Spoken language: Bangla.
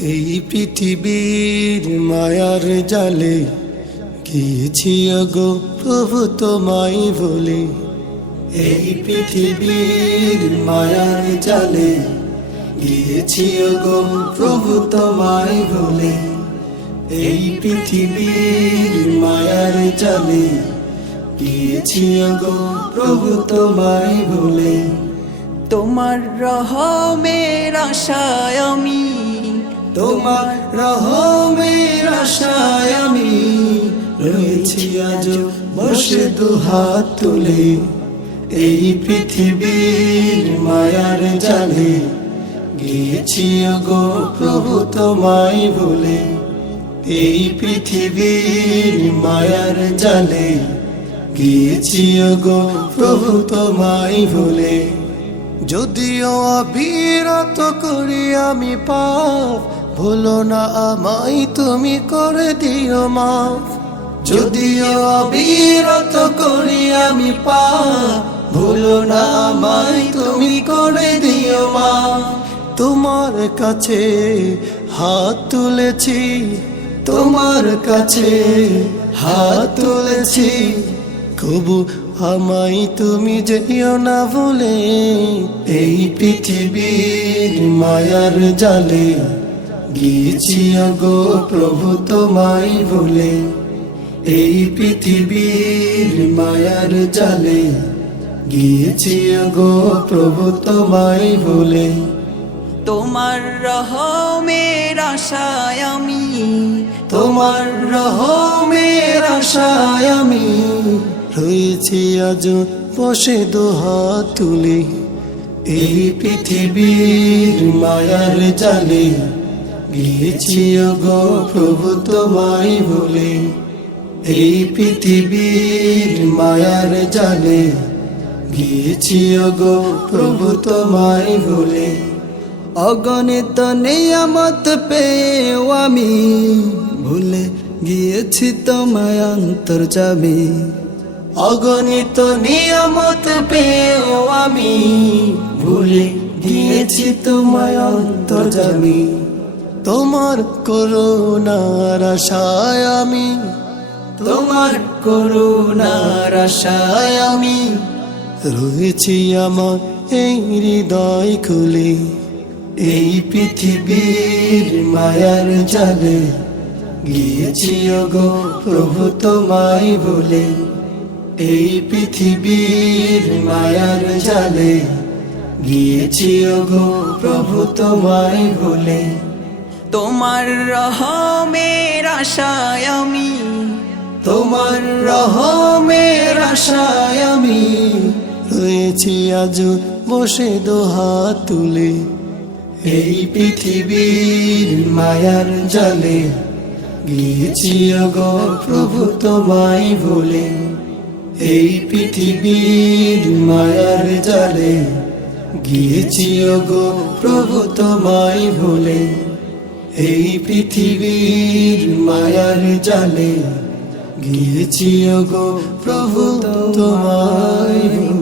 এই পৃথিবীর মায়ার জালে গিয়েছি গো প্রভু তোমায় বলে। এই পৃথিবীর মায়ার জালে গিয়েছি গো প্রভু তোমায় বলে। এই পৃথিবীর মায়ার জালে গিয়েছি গো প্রভু তোমায় বলে। তোমার রহমের আশায় আমি, তোমার রহমের আশায় আমি রয়েছি আজ বসে দুহাত তুলে। এই পৃথিবীর মায়ার জালে গিয়েছি গো প্রভু তোমায় বলে। এই পৃথিবীর মায়ার জালে গিয়েছি গো প্রভু তোমায় বলে। যদিও অবিরত করি আমি পাপ, ভুলো না আমায় তুমি করে দিও মাফ। যদিও অবিরত করি আমি পাপ, ভুলো না আমায় তুমি করে দিও মাফ। তোমার কাছে হাত তুলেছি, তোমার কাছে হাত তুলেছি, কবু আমায় তুমি যেও না ভুলে। এই পৃথিবীর মায়ার জালে গিয়েছি গো প্রভু তোমায় বলে। এই পৃথিবীর মায়ার জালে গিয়েছি গো প্রভু তোমায় বলে। তোমার রহমের আশায় আমি, তোমার রহমের আশায় আমি রয়েছি আজ বসে দুহাত তুলে। এই পৃথিবীর মায়ার জালে গিয়েছি গো প্রভু তোমায় বলে। এই পৃথিবীর মায়ার জালে গিয়েছি গো প্রভু তোমায় বলে। অগণিত নিয়ামত পেয়েও আমি ভুলে গিয়েছি তোমায় অন্তর্যামী। অগণিত নিয়ামত পেয়েও আমি ভুলে গিয়েছি তোমায় অন্তর্যামী। তোমার করুণার আশায় আমি, তোমার করুণার আশায় আমি রয়েছি আমার এই হৃদয় খুলে। এই পৃথিবীর মায়ার জালে গিয়েছি গো প্রভু তোমায় বলে। এই পৃথিবীর মায়ার জালে গিয়েছি গো প্রভু তোমায় বলে। তোমার রহমের আশায় আমি, তোমার রহমের আশায় আমি রয়েছি আজ বসে দুহাত তুলে। এই পৃথিবীর মায়ার জালে গিয়েছি গো প্রভু তোমায় বলে। এই পৃথিবীর মায়ার জালে গিয়েছি গো প্রভু তোমায় বলে। এই পৃথিবীর মায়ার জালে গিয়েছি গো প্রভু তোমায় বলে।